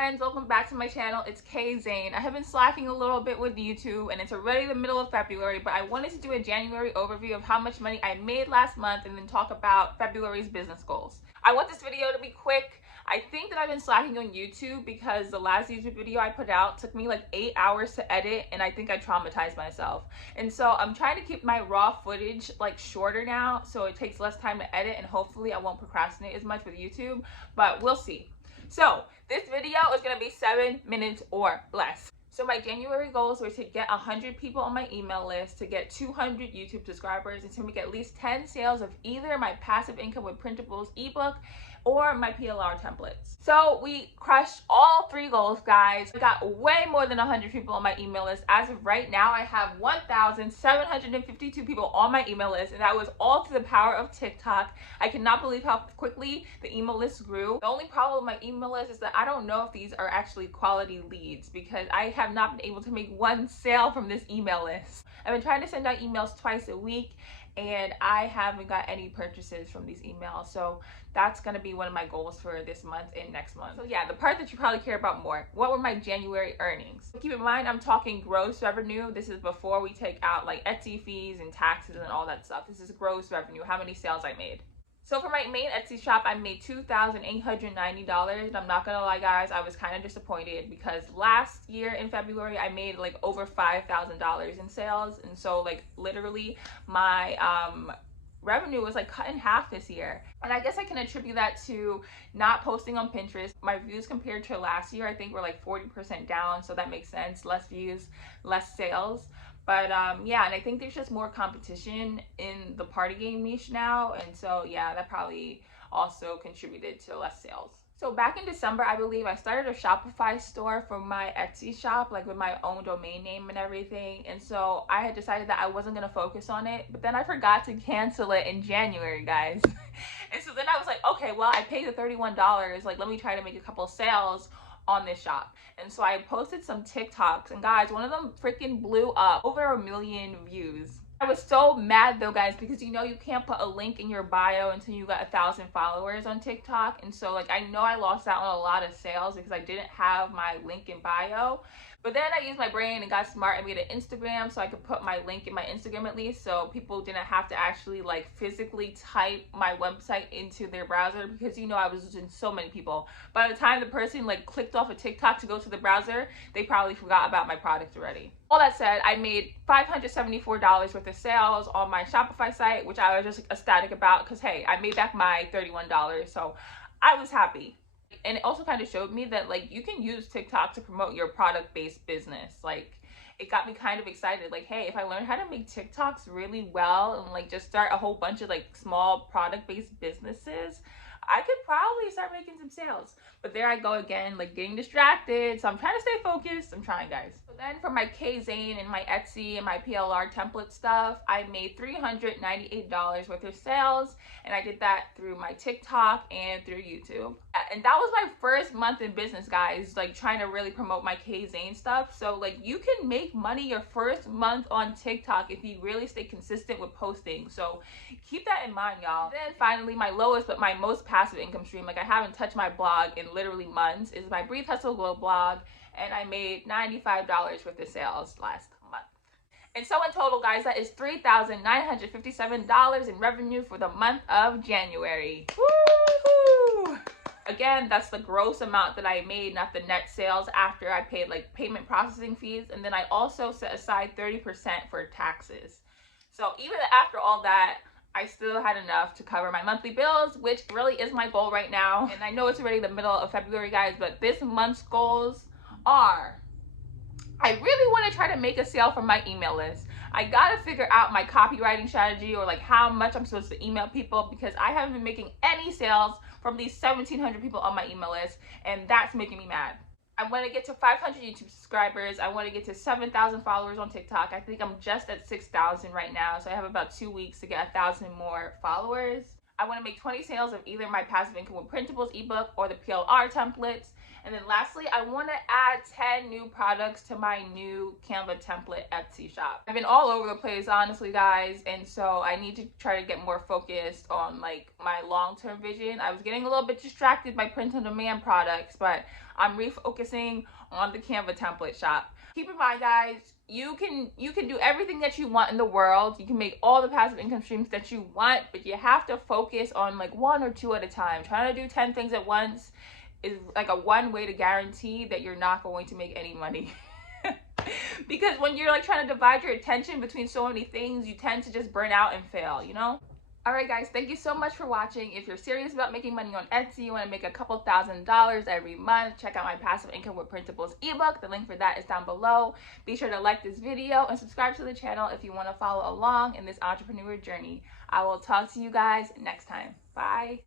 friends, welcome back to my channel. It's Zane. I have been slacking a little bit with YouTube and it's already the middle of February, but I wanted to do a January overview of how much money I made last month and then talk about February's business goals. I want this video to be quick. I think that I've been slacking on YouTube because the last YouTube video I put out took me like 8 hours to edit and I think I traumatized myself. And so I'm trying to keep my raw footage like shorter now so it takes less time to edit and hopefully I won't procrastinate as much with YouTube, but we'll see. So this video is going to be 7 minutes or less. So my January goals were to get 100 people on my email list, to get 200 YouTube subscribers, and to make at least 10 sales of either my passive income with Printables ebook or my PLR templates. So we crushed all 3 goals, guys. I got way more than 100 people on my email list. As of right now, I have 1,752 people on my email list, and that was all through the power of TikTok. I cannot believe how quickly the email list grew. The only problem with my email list is that I don't know if these are actually quality leads because I have not been able to make one sale from this email list. I've been trying to send out emails twice a week and I haven't got any purchases from these emails. So that's gonna be one of my goals for this month and next month. So yeah, the part that you probably care about more, what were my January earnings? Keep in mind, I'm talking gross revenue. This is before we take out like Etsy fees and taxes and all that stuff. This is gross revenue, how many sales I made. So for my main Etsy shop, I made $2,890. And I'm not gonna lie, guys, I was kind of disappointed because last year in February, I made like over $5,000 in sales. And so like literally my revenue was like cut in half this year. And I guess I can attribute that to not posting on Pinterest. My views compared to last year, I think were like 40% down. So that makes sense. Less views, less sales. But yeah, and I think there's just more competition in the party game niche now. And so yeah, that probably also contributed to less sales. So back in December, I believe I started a Shopify store for my Etsy shop, like with my own domain name and everything. And so I had decided that I wasn't gonna focus on it, but then I forgot to cancel it in January, guys. And so then I was like, okay, well, I paid the $31. Like, let me try to make a couple sales on this shop. And so I posted some TikToks and guys, one of them freaking blew up, over 1 million views. I was so mad though, guys, because you know you can't put a link in your bio until you got 1,000 followers on TikTok. And so like I know I lost out on a lot of sales because I didn't have my link in bio. But then I used my brain and got smart and made an Instagram so I could put my link in my Instagram at least, so people didn't have to actually like physically type my website into their browser because you know I was losing so many people. By the time the person like clicked off a TikTok to go to the browser, they probably forgot about my product already. All that said, I made $574 worth of sales on my Shopify site, which I was just ecstatic about because hey, I made back my $31, so I was happy. And it also kind of showed me that like you can use TikTok to promote your product-based business. Like it got me kind of excited, like, hey, if I learn how to make TikToks really well and like just start a whole bunch of like small product-based businesses, I could probably start making some sales. But there I go again, like getting distracted. So I'm trying to stay focused. I'm trying, guys. So then for my Zane and my Etsy and my PLR template stuff, I made $398 worth of sales. And I did that through my TikTok and through YouTube. And that was my first month in business, guys, like trying to really promote my Zane stuff. So like you can make money your first month on TikTok if you really stay consistent with posting. So keep that in mind, y'all. Then finally, my lowest but my most passive income stream, like I haven't touched my blog in literally months, is my Breathe Hustle Glow blog, and I made $95 worth of sales last month. And so in total, guys, that is $3,957 in revenue for the month of January. Woo-hoo! Again, that's the gross amount that I made, not the net sales after I paid like payment processing fees. And then I also set aside 30% for taxes. So even after all that, I still had enough to cover my monthly bills, which really is my goal right now. And I know it's already the middle of February, guys, but this month's goals are, I really want to try to make a sale from my email list. I gotta figure out my copywriting strategy, or like how much I'm supposed to email people, because I haven't been making any sales from these 1,700 people on my email list, and that's making me mad. I want to get to 500 YouTube subscribers. I want to get to 7,000 followers on TikTok. I think I'm just at 6,000 right now, so I have about 2 weeks to get 1,000 more followers. I want to make 20 sales of either my passive income with Printables ebook or the PLR templates. And then lastly, I want to add 10 new products to my new Canva template Etsy shop. I've been all over the place, honestly, guys, and so I need to try to get more focused on like my long-term vision. I was getting a little bit distracted by print-on-demand products, but I'm refocusing on the Canva template shop. Keep in mind, guys, you can do everything that you want in the world. You can make all the passive income streams that you want, but you have to focus on like 1 or 2 at a time. Trying to do 10 things at once is like a one way to guarantee that you're not going to make any money. Because when you're like trying to divide your attention between so many things, you tend to just burn out and fail, you know? Alright guys, thank you so much for watching. If you're serious about making money on Etsy, you want to make a couple $1,000s every month, check out my Passive Income with Printables ebook. The link for that is down below. Be sure to like this video and subscribe to the channel if you want to follow along in this entrepreneur journey. I will talk to you guys next time. Bye!